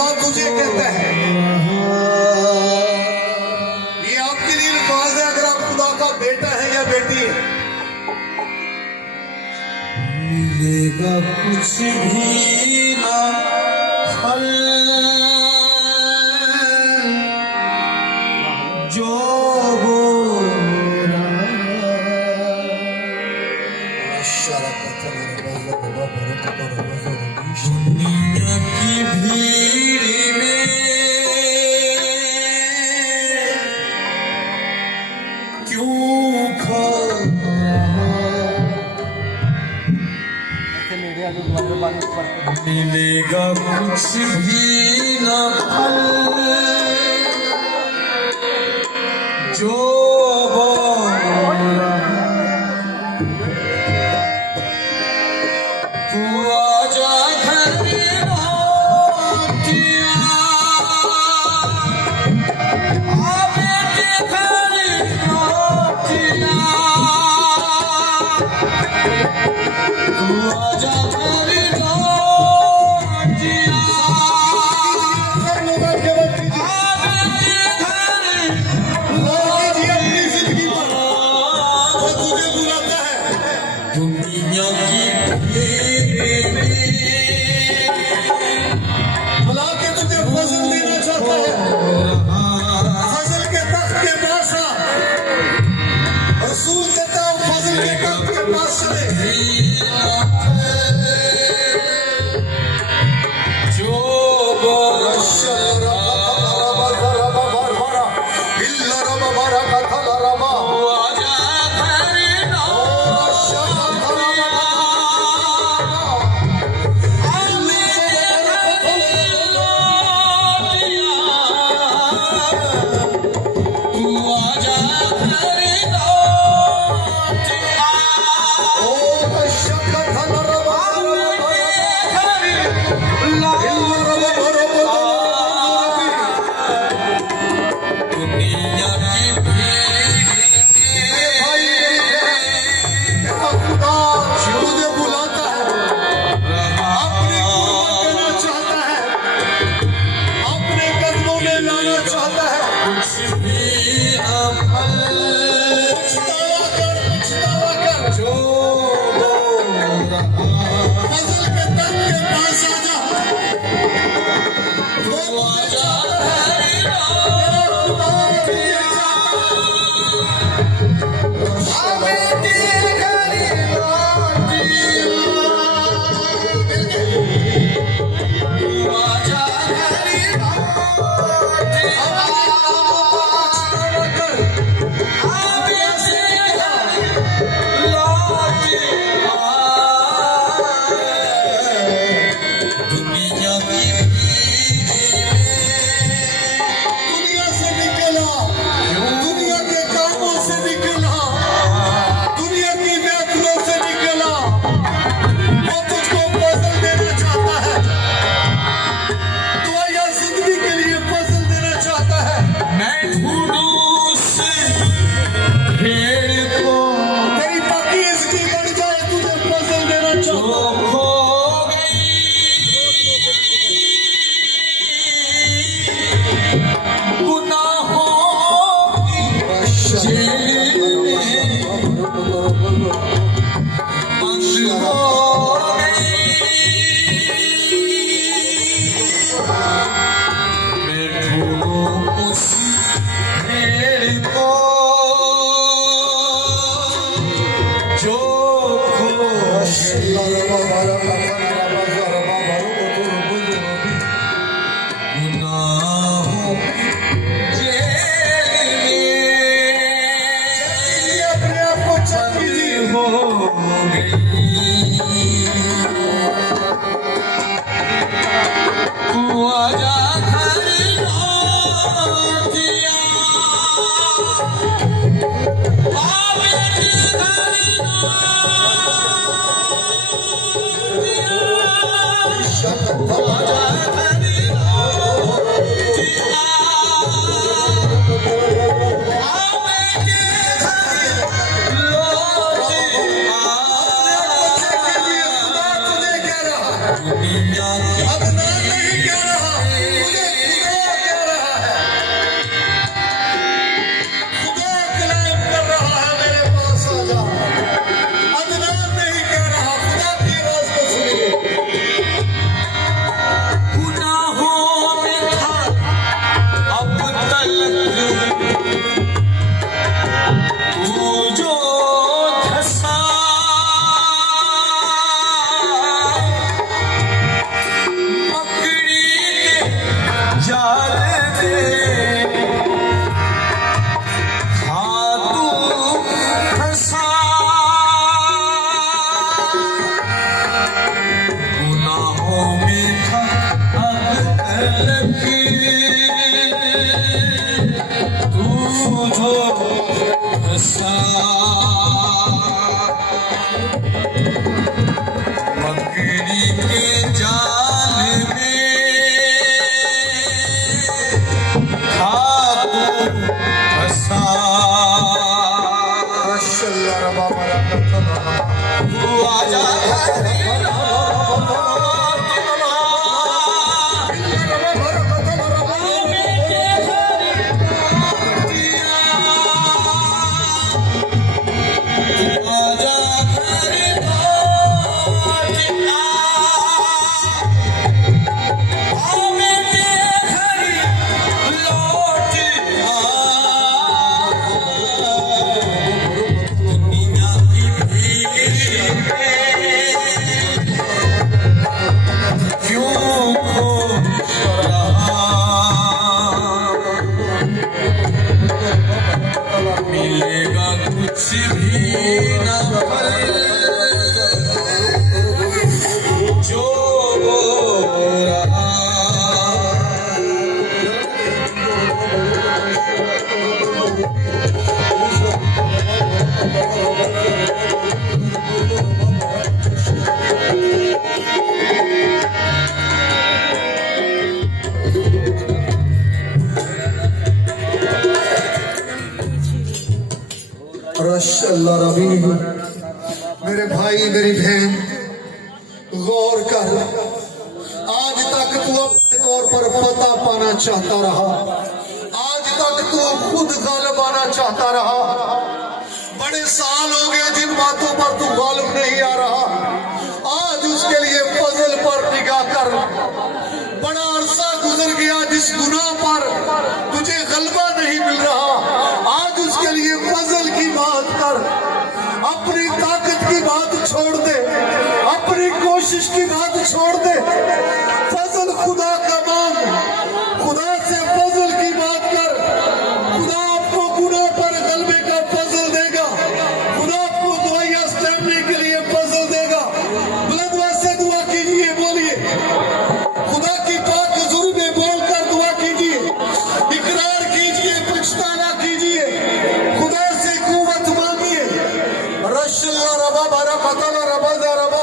खुदा तुझे कहता है। ये आपके लिए अल्फाज है, अगर आप खुदा का बेटा है या बेटी है। मिलेगा कुछ भी ना फल जो दुनिया की भीड़ में क्यों मिलेगा कुछ भी ना फल जो तू आजा घर लौटिया, आ बेटे घर लौटिया, तू आजा घर लौटिया, आ बेटे घर लौटिए अपनी जिंदगी पर, वो तुझे बुलाता है। दुनिया की भीड़ में बुला के तुझे फजल देना चाहता है। फजल के तख्त के पास आ, रसूल कहता है फजल के तख्त के पास चले। जो मकड़ी के जाल में ठाकुर फंसा माशाअल्लाह रबा बरकत तू आजा घर मिलेगा कुछ भी न फल जो रहा माशाअल्लाह रबी मेरे भाई मेरी बहन गौर कर आज तक तू अपने तौर पर फतह पाना चाहता रहा आज तक तू खुद गालिब आना चाहता रहा बड़े साल हो गए जिन बातों पर तू गालिब नहीं आ रहा आज उसके लिए फजल पर निगाह कर बड़ा अरसा गुजर गया जिस गुनाह पर तुझे गलबा नहीं मिल रहा आज उसके लिए फजल की बात कर अपनी ताकत की बात छोड़ दे अपनी कोशिश की बात छोड़ दे फजल खुदा का मांग खुदा से फजल की बात कर खुदा आपको गुनाह पर गलबे का फजल देगा खुदा आपको दुआया स्टैंडने के लिए फजल देगा बुलंद से दुआ कीजिए बोलिए खुदा की पाक हुजूर में बोलकर दुआ कीजिए इकरार कीजिए पछताना कीजिए खुदा से कुव्वत मांगिए रशल्ला रबा बरकतल रबा रबा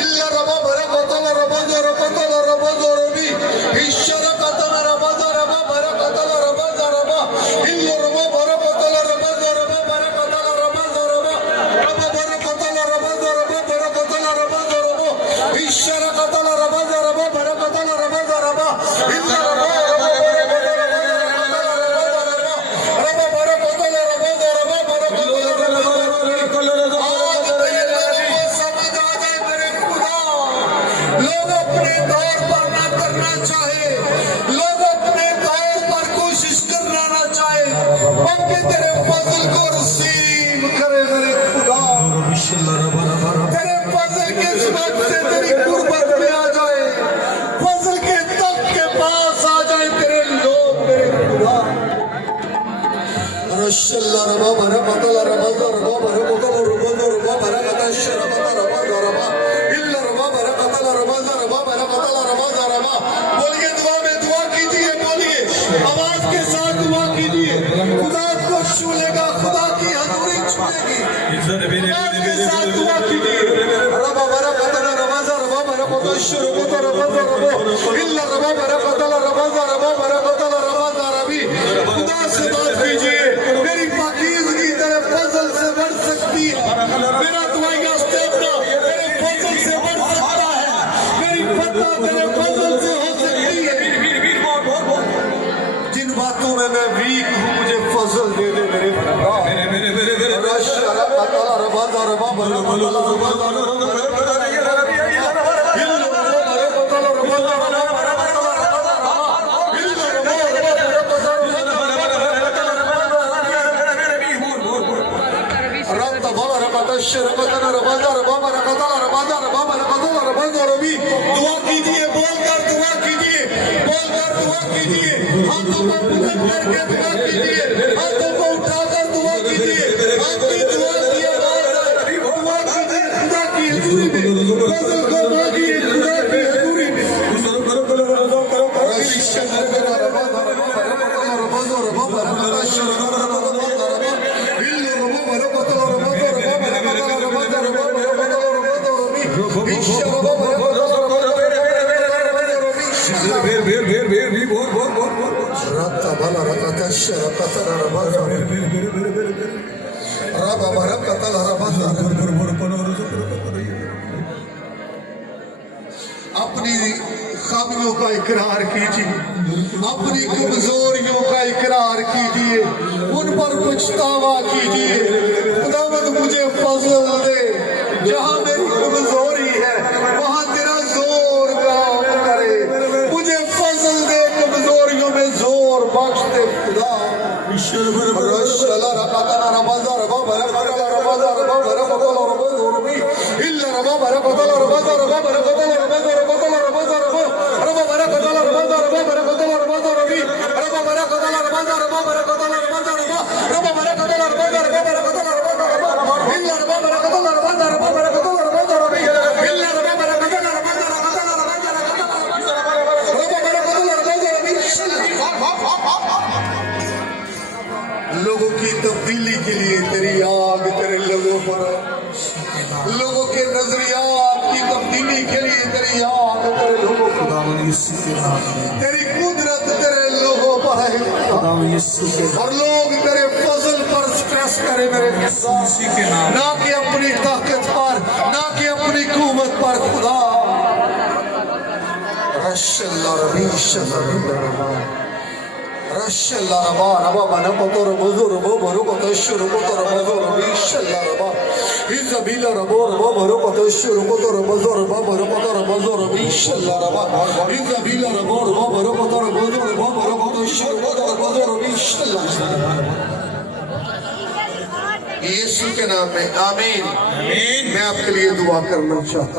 इल्ला रबा बरकतल रबा रबतल रबा रबी इशरकतल रबा रबा बरकतल रबा रबा इल्ला रबा बरकतल रबा रबा बरकतल रबा रबा रबा बरकतल रबा रबा बरकतल रबा रबा इशरकतल रबा रबा बरकतल रबा रबा इल्ला रबा लोग अपने तौर पर ना करना चाहे लोग अपने तौर पर कोशिश करना ना चाहे मौके तेरे फजल को नसीब करे मेरे खुदा तेरे फजल के सबब से तेरी गुर्बत में आ जाए फजल के तक के पास आ जाए तेरे लोग मेरे खुदा रशल्ला रबा बरा बतल रबा रबा बरा बतल रबा रबा बरा कता शरबत रबा रबा इल्ला रबा बरा कतल रबा रबा बरा कतल रबा रबा बोलिए दुआ में दुआ कीजिए बोलिए आवाज के साथ दुआ कीजिए खुदा को छू लेगा खुदा की हजूरी छूलेगी आवाज के साथ दुआ कीजिए रबा बरा कतल रबा रबा बरा कतल शरबत रबा रबा इल्ला रबा बरा कतल रबा रबा बरा कतल रबा रबी खुदा से बात कीजिए मेरी पाकीज़गी तेरे फजल से बढ़ सकती है मेरा दुआया स्टेपना तेरे फजल से बढ़ सकता है मेरी फतह तेरे फजल से हो सकती है जिन बातों में मैं वीक हूँ मुझे फजल दे दे मेरे दुआ कीजिए बोलकर दुआ कीजिए बोलकर दुआ कीजिए हाथों को बुलंद करके दुआ कीजिए हाथों को उठाकर दुआ कीजिए आपकी दुआ की आवाज दुआ कीजिए खुदा की हजूरी में फजल को मांगिए खुदा की हजूरी में रत्ता भला रत्ता शरपता रबा रबा भरकता रबा अपनी खामियों का इकरार कीजिए, अपनी कमजोरियों का इकरार कीजिए, उन पर पछतावा कीजिए। खुदावंद मुझे फजल दे, जहाँ मेरी कमजोरी है वहाँ तेरा जोर काम करे। मुझे फजल दे, कमजोरियों में जोर बख्श दे खुदा। लोगों की तब्दीली के लिए तेरी आग तेरे लोगों पर, लोगों के नजरियात की तब्दीली के लिए तेरी आग तेरे लोगों पर, तेरी कुदरत तेरे लोगों पर है और लोग तेरे फजल पर स्ट्रेस करे मेरे खुदा, ना कि अपनी ताकत पर, ना कि अपनी कुवत पर खुदा। रशल्ला रबीश रशल्ला रबा रबा बना पतो रबो रबो भरो पतो शुरू को तो रबो रबीशल्ला रबा इज़बीला रबो रबो भरो पतो शुरू को तो रबो रबा भरो पतो रबो रबीशल्ला रबा इज़बीला रबो रबो भरो पतो रबो भरो पतो शुरू को तो रबो रबीशल्ला। यीशु के नाम में आमीन। मैं आपके लिए दुआ करना चाहता हूँ।